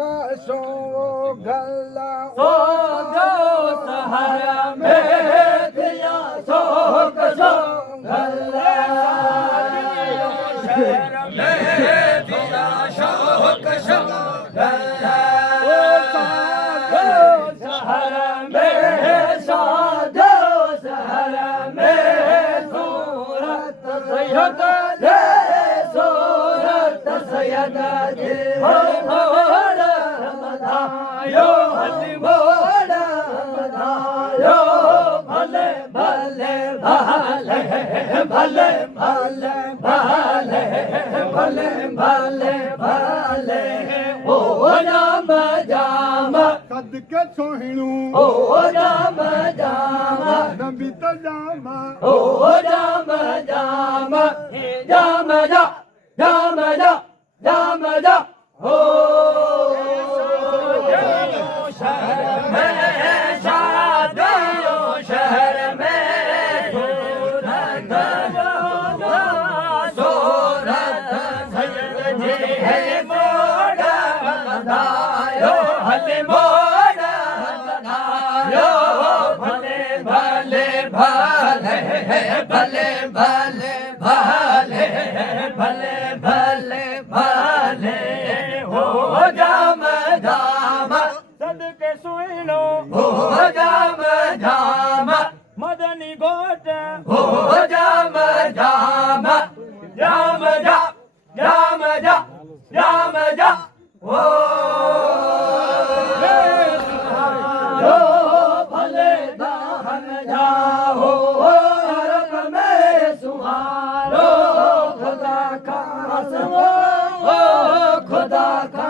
कसो गला सो जो सहारा में दिया सो कसो गला शहर में दिया सो कसो गला सहारा में साधो सहारा में सूरत सैयद दे सूरत सैयद दे मोड़ा बधायो हली मोड़ा बधायो भले भले भले भले भले भले भले भले भले ओ राम जाम सदके सोहिणू ओ राम जाम नबी तो जामा ओ राम जाम जाम जा जाम जा जाम जा हो शहर में शादी शहर में सूरत सूरत सैयद जी है मोड़ा बधायो हले मोड़ा बधायो भले भले भले भले भले भले भले भले भले हो जाम जाम सदके सुनो हो जाम जाम मदनी गोट हो जाम जाम जाम जा जाम जा जाम जा हो भले दाहन जाओ अरब में सुहारो खुदा का खुदा का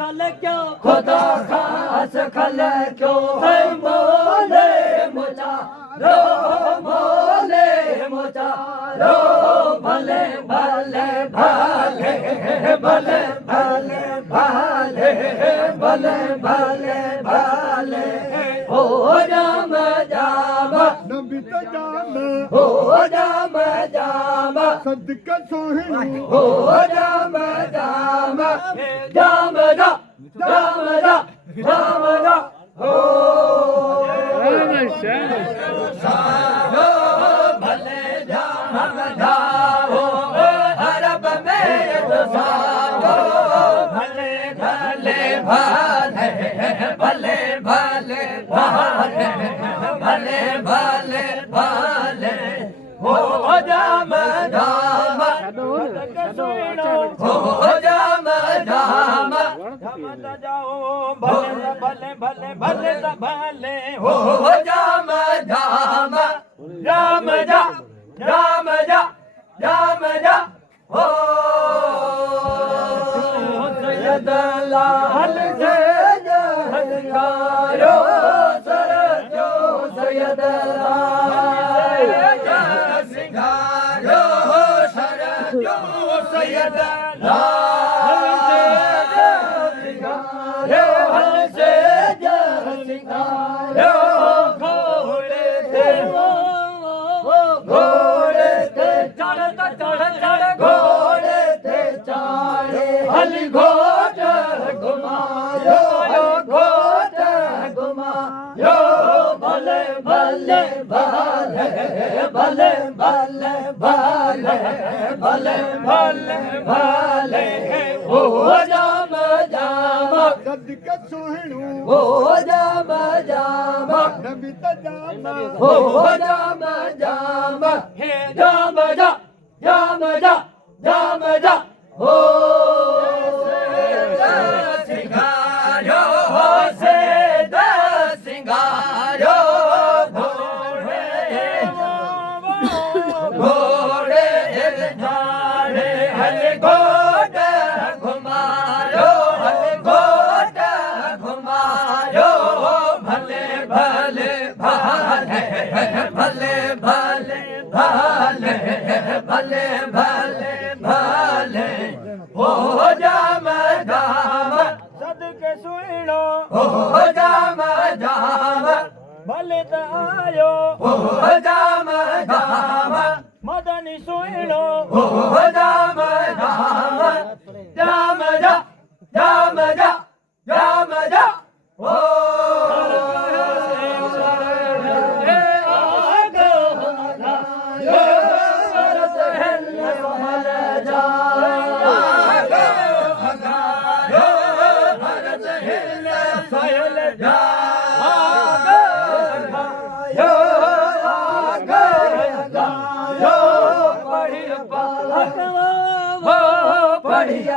खल क्यों खुदा खास खल क्यों है मोले मोचा रो मोले मोचा रो भले भले भले भले भले भले भले भले भले हो जाम जाम नबी तो जामा हो जाम जाम सदके सोहिणू हो जाम जाम जाम जा जाम जा जाम जा हो सारो भले जाम जाओ अरब में तो सारो भले भले भले भले भले भले भले भले भले हो जाम जाम हो जाम जाम जाओ भले भले भले भले भले हो जाम जाम जाम जा जाम जा जाम जा हो सैयद लाल से जहलकारो सर जो सैयद लाल सिंगारो सर जो सैयद लाल से जहलकारो घोड़े थे घोड़े थे चढ़ चढ़ चढ़ घोड़े थे चारे हली घोट घुमायो घोट घुमायो भले भले भले भले भले भले भले भले भले हो जाम जाम सदके सोहिणू हो जाम जाम नबी तो जामा हो जाम जाम जाम जा जाम जा जाम जा हो सिंगारो से सिंगारो घोड़े झाड़े हल गोट घुमायो हल गोट घुमायो भले भले भले भले भले भले भले भले भले हो जाम जाम सदके सुनो हो जाम जाम भले त आयो हो जाम जाम मदनी सुनो हो जाम जाम जाम जा जाम जा जाम जा ओ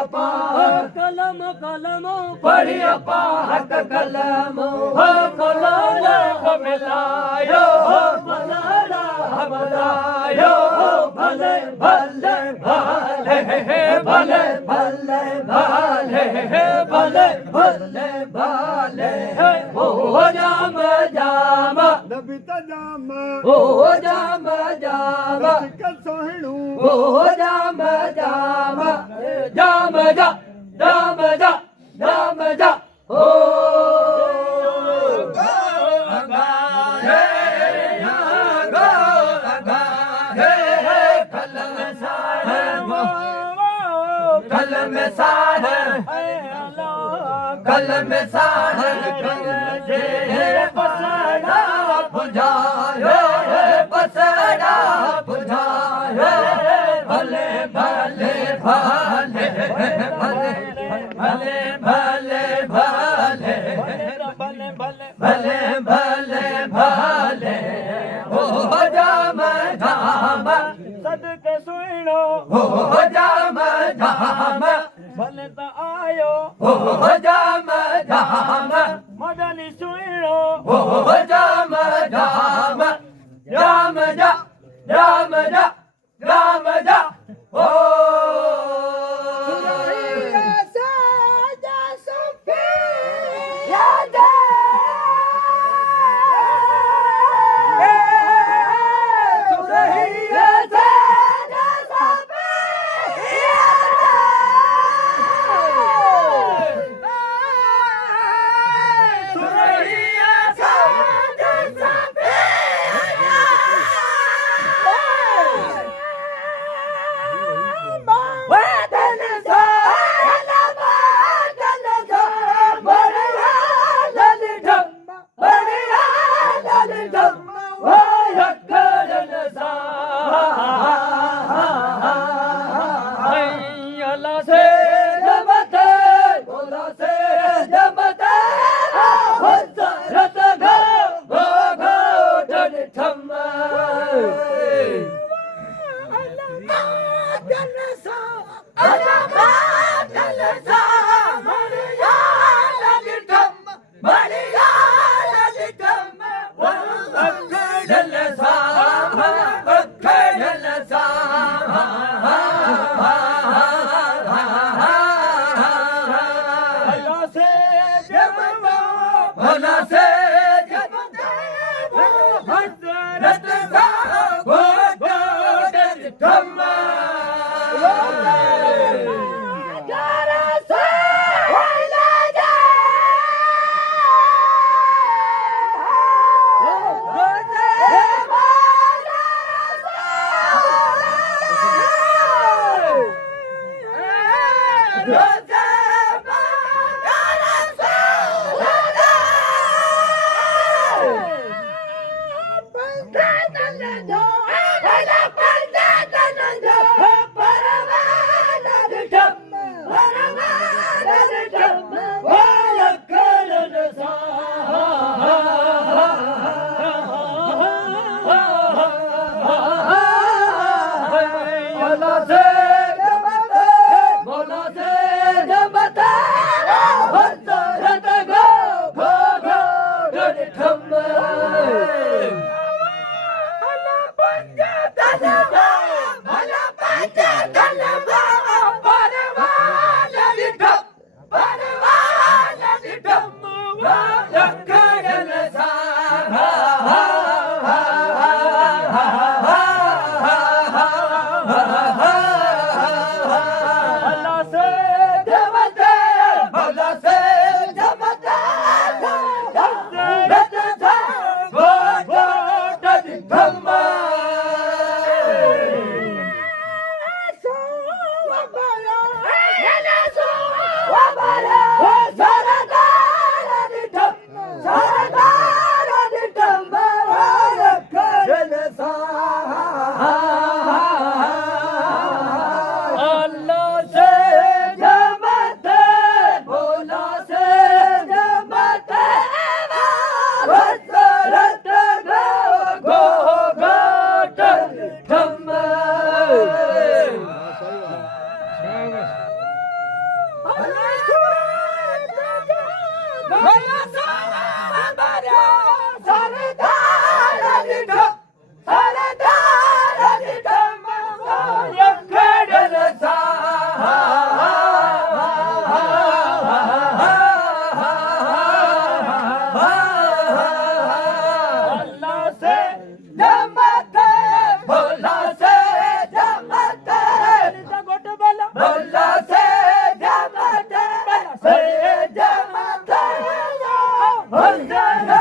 कलम कलम पढ़िया पाहक कलम हो कलाला मिलायो हो भला हमलायो भले भले भाले भले भले भाले भले भले भाले हो जाम जाम नबिता जाम हो जाम जाम दिक्कत सोहणू हो जाम जाम जाम जा जाम जा जाम जा हो कलम साढ़ कलम साढ़ पसड़ा बुझायो पसड़ा बुझायो भले भले भले भले भले भले भले भले भले हो जाम जाम सदके सुनो हो जाम जाम भले त आयो हो जाम जाम मदनी सुनो हो जाम जाम जाम जा जाम जा जाम जा ओ मला सावऱ्या सरदार विठ्ठल सरदार विठ्ठल माया कडल अल्लाह से जमते भोला से जमते नीचा गोट बाला भोला से जमते से जमते हजरत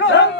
घोट